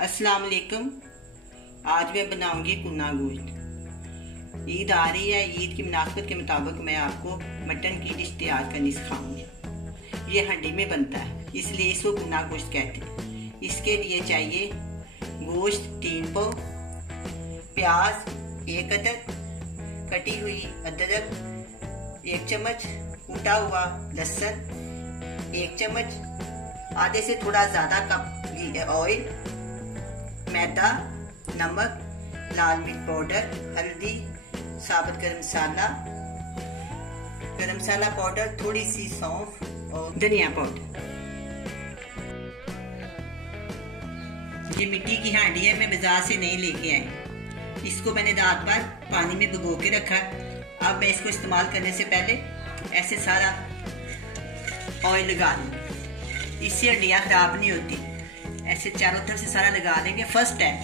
अस्सलाम वालेकुम। आज मैं बनाऊंगी कुना गोश्त। ईद आ रही है, ईद की मुनासबत के मुताबिक मैं आपको मटन की डिश तैयार करनी सिखाऊंगी। ये हंडी में बनता है, इसलिए इसको कुना गोश्त कहते हैं। इसके लिए चाहिए गोश्त 3 पाव, प्याज 1 अदद, कटी हुई अदरक 1 चम्मच, कूटा हुआ लहसुन 1 चम्मच, आधे से थोड़ा ज़्यादा कप ऑयल, मैदा, नमक, लाल मिर्च पाउडर, हल्दी, साबुत गरम मसाला पाउडर, थोड़ी सी सौंफ और धनिया पाउडर। ये मिट्टी की हांडी है, मैं बाजार से नहीं लेके आई। इसको मैंने रात भर पानी में भिगो के रखा। अब मैं इसको इस्तेमाल करने से पहले ऐसे सारा ऑयल लगा लूँ, इससे हंडियाँ खराब नहीं होती। ऐसे चारों तरफ से सारा लगा देंगे फर्स्ट टाइम।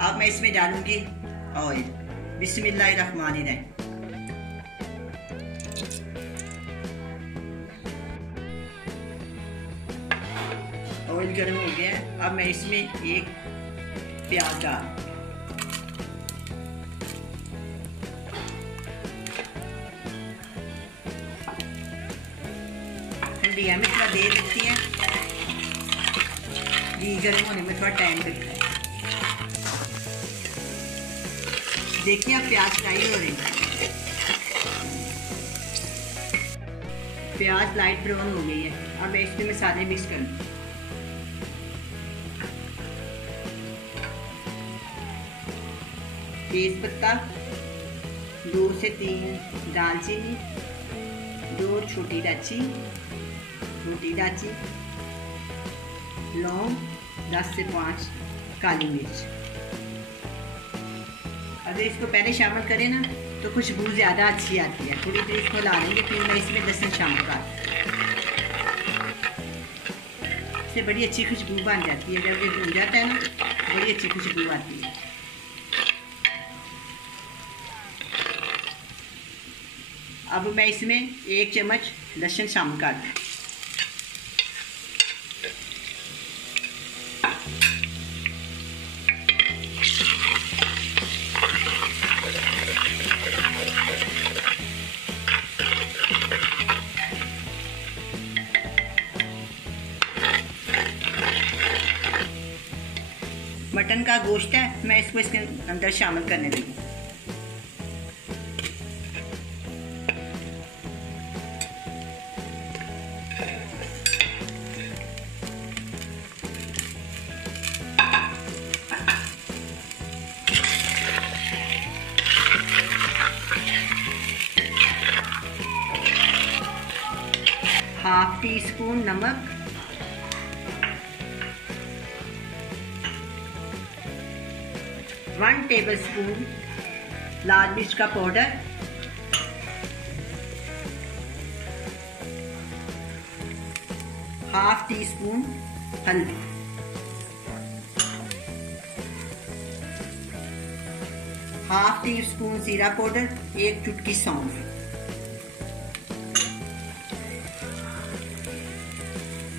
अब मैं इसमें डालूंगी ऑयल। बिस्मिल्लाहिर्रहमानिर्रहीम। ऑयल गर्म हो गया है। अब मैं इसमें एक प्याज डाल, हंडिया में थोड़ा देर लगती है, घी गर्म होने में थोड़ा टाइम लगता है। देखिए अब प्याज फ्राई हो रही है, प्याज लाइट ब्राउन हो गई है। अब मैं इसमें मसाले मिक्स कर लूँ। तेज पत्ता 2 से 3 दालचीनी, 2 छोटी इलायची, लौंग 10 से 5 काली मिर्च। अगर इसको पहले शामिल करें ना तो खुशबू ज़्यादा अच्छी आती है। थोड़ी देर इसको ला लेंगे, फिर मैं इसमें लहसुन शामिल कर, इससे बड़ी अच्छी खुशबू बन जाती है। जब ये भून जाता है ना, बड़ी अच्छी खुशबू आती है। अब मैं इसमें 1 चम्मच लहसुन शामिल कर दूँ। मटन का गोश्त है, मैं इसको इसके अंदर शामिल करने लगी। ½ टीस्पून नमक, 1 टेबलस्पून लाल मिर्च का पाउडर, ½ टीस्पून हल्दी, ½ टीस्पून जीरा पाउडर, 1 चुटकी सौंफ,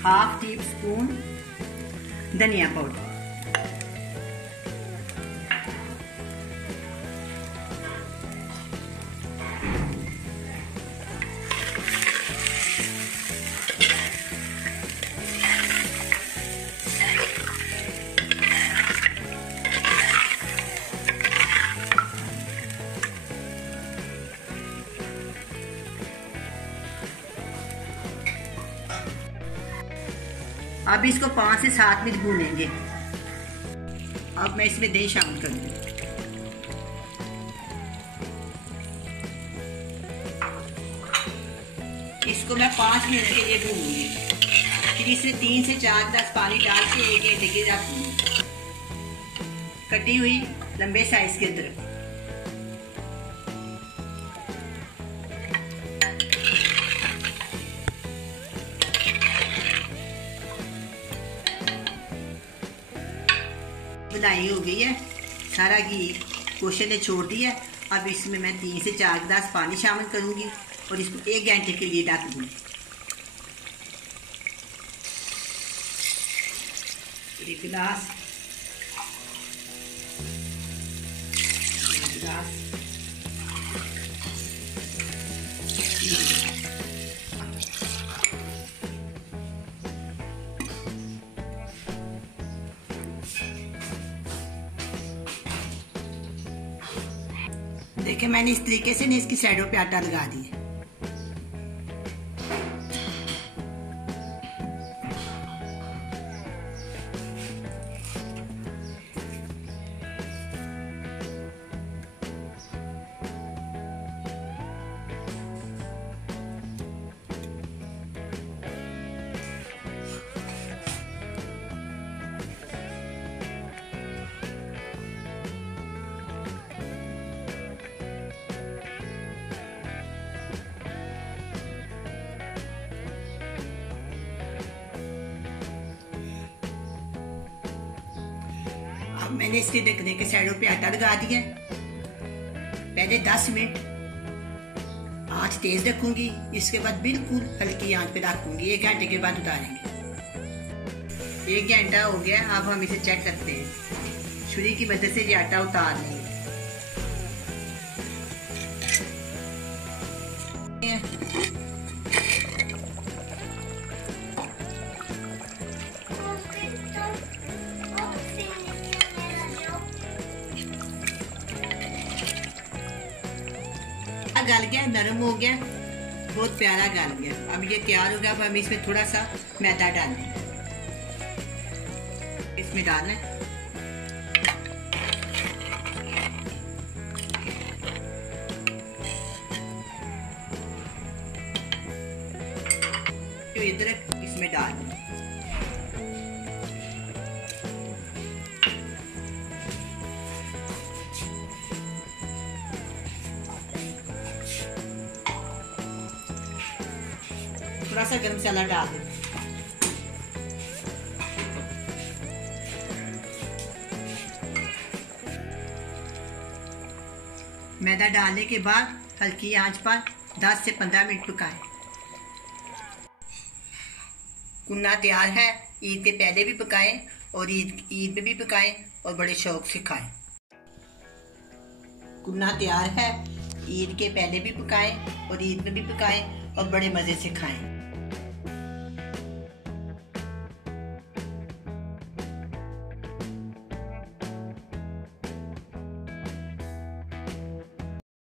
½ टीस्पून धनिया पाउडर। अब इसको 5 से 7 मिनट भूनेंगे। अब मैं इसमें दही शामिल कर दूँ। इसको मैं 5 मिनट के लिए भूनूंगी। फिर इसमें 3 से 4 गिलास पानी डाल के 1 घंटे के लिए रखूंगी। कटी हुई लंबे साइज के अदरक, बुनाई हो गई है, सारा घी गोश्त ने छोड़ दिया। अब इसमें मैं 3 से 4 गिलास पानी शामिल करूंगी और इसको 1 घंटे के लिए ढक दूंगी। एक गिलास, देखिए मैंने इस तरीके से नहीं इसकी साइडों पे आटा लगा दिया। अब मैंने इसके ढकने के साइडों पे आटा लगा दिया। पहले 10 मिनट आंच तेज रखूंगी, इसके बाद बिल्कुल हल्की आंच पे रखूंगी। 1 घंटे के बाद उतारेंगे। 1 घंटा हो गया। अब हम इसे चेक करते हैं। छुरी की मदद से ये आटा उतार लेंगे। गल गया, नरम हो गया, बहुत प्यारा गल गया। अब ये तैयार हो गया। अब हम इसमें थोड़ा सा मैदा डालें। इसमें डालना है अदरक, इसमें डालना है थोड़ा सा गरम मसाला डाल दें। मैदा डालने के बाद हल्की आंच पर 10 से 15 मिनट पकाएं। कुन्ना तैयार है। ईद के पहले भी पकाएं और ईद में भी पकाएं और बड़े शौक से खाएं। कुन्ना तैयार है। ईद के पहले भी पकाएं और ईद में भी पकाएं और बड़े मजे से खाएं।